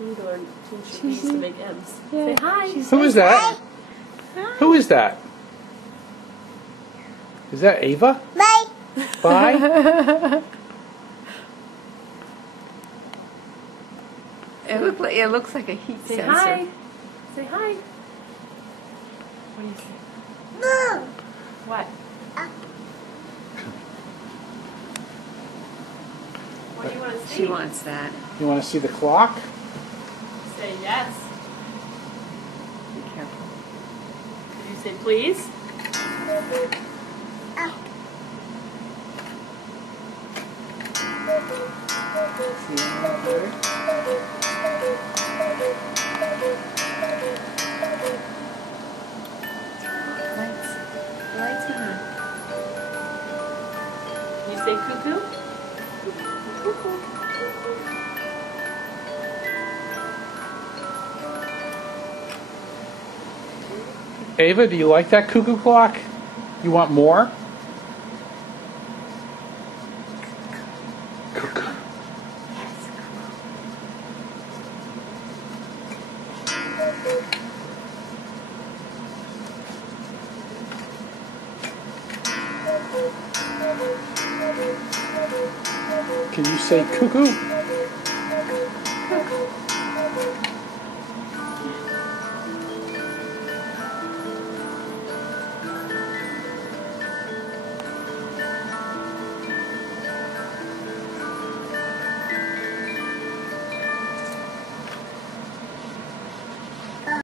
I'm going to teach your B's to make M's. Yeah. Say hi. Who is that? Hi. Who is that? Is that Ava? Bye. Bye? It looks like a heat Say sensor. hi. Say hi. What do you say? Boo. What? What do you want to see? She wants that. You want to see the clock? Say yes. Be careful. Did you say please? See that there? Lights on. You say cuckoo? Cuckoo. Ava, do you like that cuckoo clock? You want more? Cuckoo. Can you say cuckoo? Cuckoo.